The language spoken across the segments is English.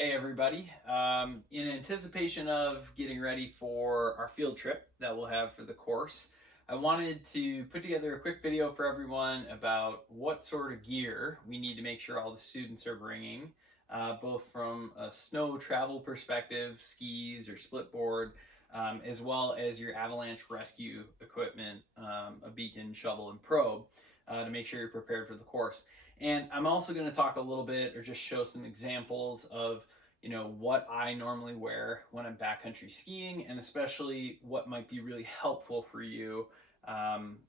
Hey everybody, in anticipation of getting ready for our field trip that we'll have for the course, I wanted to put together a quick video for everyone about what sort of gear we need to make sure all the students are bringing, both from a snow travel perspective, skis or split board, as well as your avalanche rescue equipment, a beacon, shovel, and probe, to make sure you're prepared for the course. And I'm also going to talk a little bit or just show some examples of what I normally wear when I'm backcountry skiing, and especially what might be really helpful for you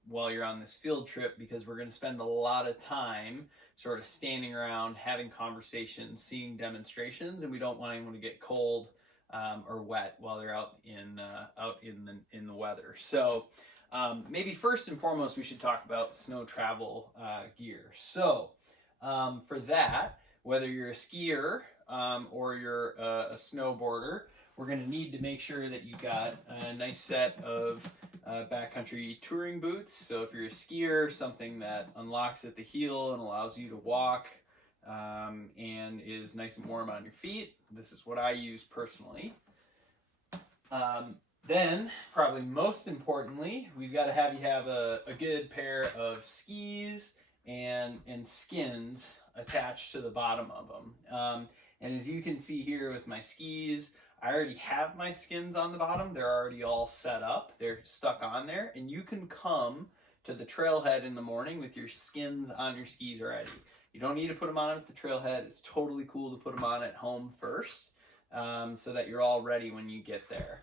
while you're on this field trip, because we're going to spend a lot of time sort of standing around, having conversations, seeing demonstrations, and we don't want anyone to get cold or wet while they're out in the weather. So maybe first and foremost, we should talk about snow travel gear. So for that, whether you're a skier or you're a snowboarder, we're going to need to make sure that you've got a nice set of backcountry touring boots. So if you're a skier, something that unlocks at the heel and allows you to walk and is nice and warm on your feet. This is what I use personally. Then, probably most importantly, we've got to have you have a good pair of skis and skins attached to the bottom of them. And as you can see here with my skis, I already have my skins on the bottom. They're already all set up. They're stuck on there. And you can come to the trailhead in the morning with your skins on your skis already. You don't need to put them on at the trailhead. It's totally cool to put them on at home first, so that you're all ready when you get there.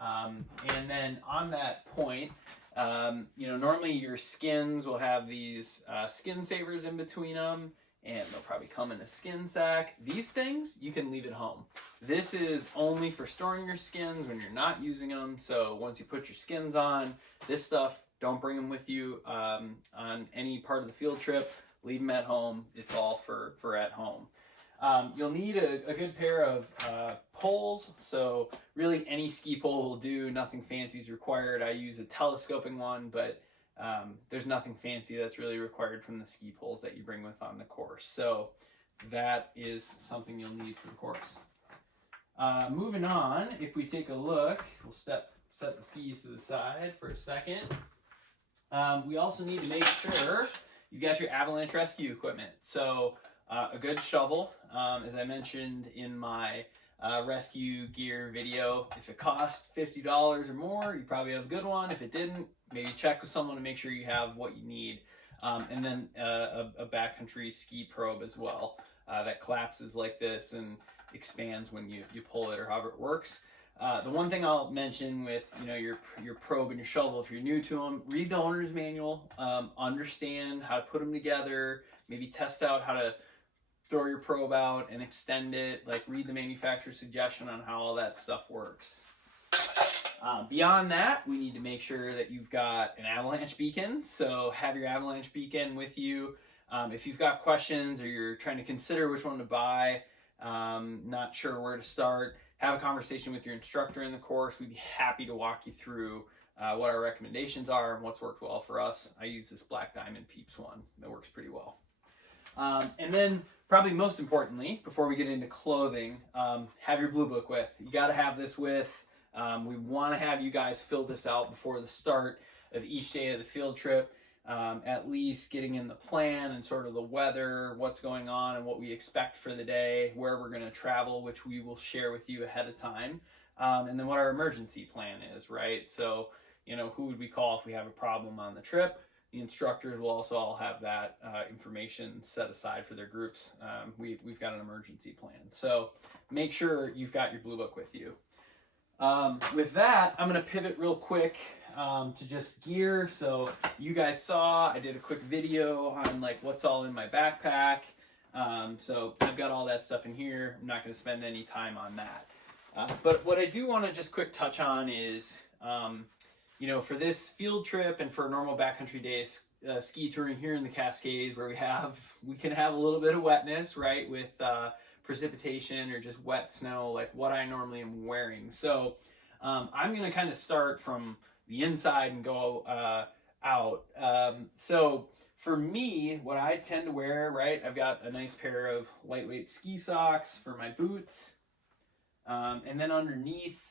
And then on that point, normally your skins will have these skin savers in between them, and they'll probably come in a skin sack. These things, you can leave at home. This is only for storing your skins when you're not using them. So once you put your skins on, this stuff, don't bring them with you on any part of the field trip. Leave them at home. It's all for at home. You'll need a good pair of poles. So really any ski pole will do. Nothing fancy is required. I use a telescoping one, but there's nothing fancy that's really required from the ski poles that you bring with on the course. So that is something you'll need for the course. Moving on, if we take a look, we'll set the skis to the side for a second. We also need to make sure you got your avalanche rescue equipment. So a good shovel, as I mentioned in my rescue gear video, if it cost $50 or more, you probably have a good one. If it didn't, maybe check with someone to make sure you have what you need. And then a backcountry ski probe as well, that collapses like this and expands when you pull it, or however it works. The one thing I'll mention with your probe and your shovel, if you're new to them, read the owner's manual, understand how to put them together, maybe test out how to throw your probe out and extend it, like read the manufacturer's suggestion on how all that stuff works. Beyond that, we need to make sure that you've got an avalanche beacon. So have your avalanche beacon with you. If you've got questions or you're trying to consider which one to buy, not sure where to start, have a conversation with your instructor in the course. We'd be happy to walk you through what our recommendations are and what's worked well for us. I use this Black Diamond Peeps one. That works pretty well. And then probably most importantly, before we get into clothing, have your blue book with. You got to have this with. We want to have you guys fill this out before the start of each day of the field trip, at least getting in the plan and sort of the weather, what's going on and what we expect for the day, where we're going to travel, which we will share with you ahead of time, and then what our emergency plan is, right? So, who would we call if we have a problem on the trip? The instructors will also all have that information set aside for their groups. We've got an emergency plan. So make sure you've got your blue book with you. With that, I'm going to pivot real quick to just gear. So you guys saw, I did a quick video on like what's all in my backpack. So I've got all that stuff in here. I'm not going to spend any time on that. But what I do want to just quick touch on is, for this field trip and for a normal backcountry day ski touring here in the Cascades, where we can have a little bit of wetness, right, with precipitation or just wet snow, like what I normally am wearing. So I'm going to kind of start from the inside and go out. So For me, what I tend to wear, right, I've got a nice pair of lightweight ski socks for my boots. And then underneath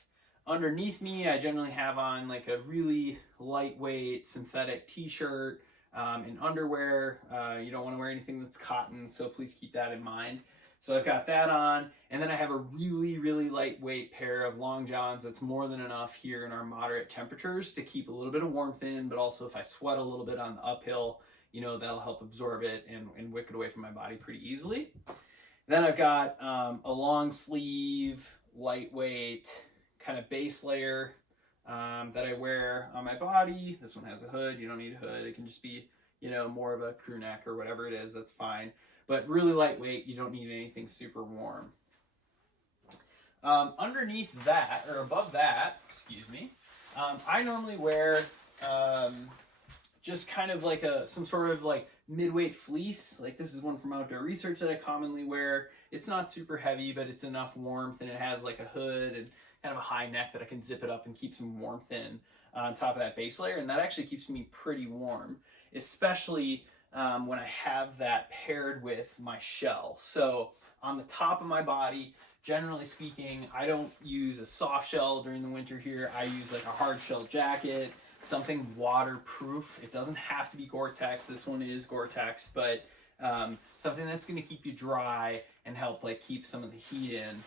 me, I generally have on like a really lightweight synthetic t-shirt and underwear. You don't want to wear anything that's cotton, so please keep that in mind. So I've got that on, and then I have a really, really lightweight pair of long johns that's more than enough here in our moderate temperatures to keep a little bit of warmth in, but also if I sweat a little bit on the uphill, you know, that'll help absorb it and wick it away from my body pretty easily. Then I've got a long sleeve, lightweight kind of base layer that I wear on my body. This one has a hood. You don't need a hood. It can just be, you know, more of a crew neck or whatever it is. That's fine. But really lightweight. You don't need anything super warm. Underneath that, or above that, excuse me, I normally wear just kind of like some sort of like mid-weight fleece. Like this is one from Outdoor Research that I commonly wear. It's not super heavy, but it's enough warmth, and it has like a hood and kind of a high neck that I can zip it up and keep some warmth in on top of that base layer, and that actually keeps me pretty warm, especially when I have that paired with my shell. So on the top of my body, generally speaking, I don't use a soft shell during the winter here. I use like a hard shell jacket, something waterproof. It doesn't have to be Gore-Tex. This one is Gore-Tex, but something that's going to keep you dry and help like keep some of the heat in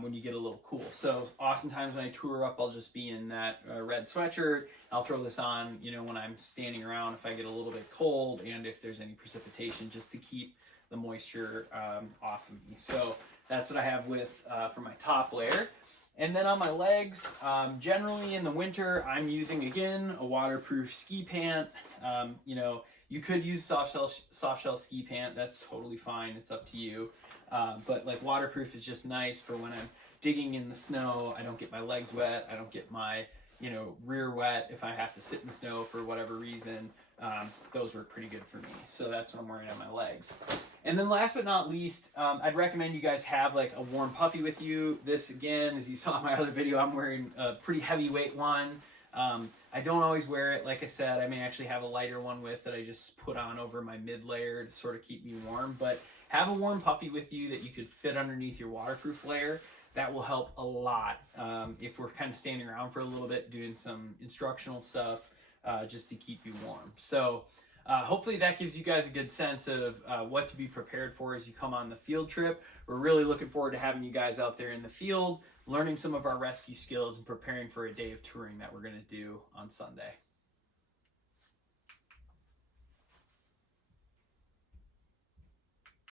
when you get a little cool. So oftentimes when I tour up, I'll just be in that red sweatshirt. I'll throw this on, you know, when I'm standing around if I get a little bit cold and if there's any precipitation, just to keep the moisture off of me. So that's what I have with for my top layer. And then on my legs, generally in the winter, I'm using, again, a waterproof ski pant. You know, you could use soft shell ski pant. That's totally fine. It's up to you. But like waterproof is just nice for when I'm digging in the snow. I don't get my legs wet. I don't get my, you know, rear wet if I have to sit in the snow for whatever reason. Those work pretty good for me. So that's what I'm wearing on my legs. And then last but not least, I'd recommend you guys have like a warm puffy with you. This, again, as you saw in my other video, I'm wearing a pretty heavyweight one. I don't always wear it. Like I said, I may actually have a lighter one with that I just put on over my mid layer to sort of keep me warm. But have a warm puffy with you that you could fit underneath your waterproof layer. That will help a lot if we're kind of standing around for a little bit doing some instructional stuff just to keep you warm. So hopefully that gives you guys a good sense of what to be prepared for as you come on the field trip. We're really looking forward to having you guys out there in the field, learning some of our rescue skills and preparing for a day of touring that we're going to do on Sunday.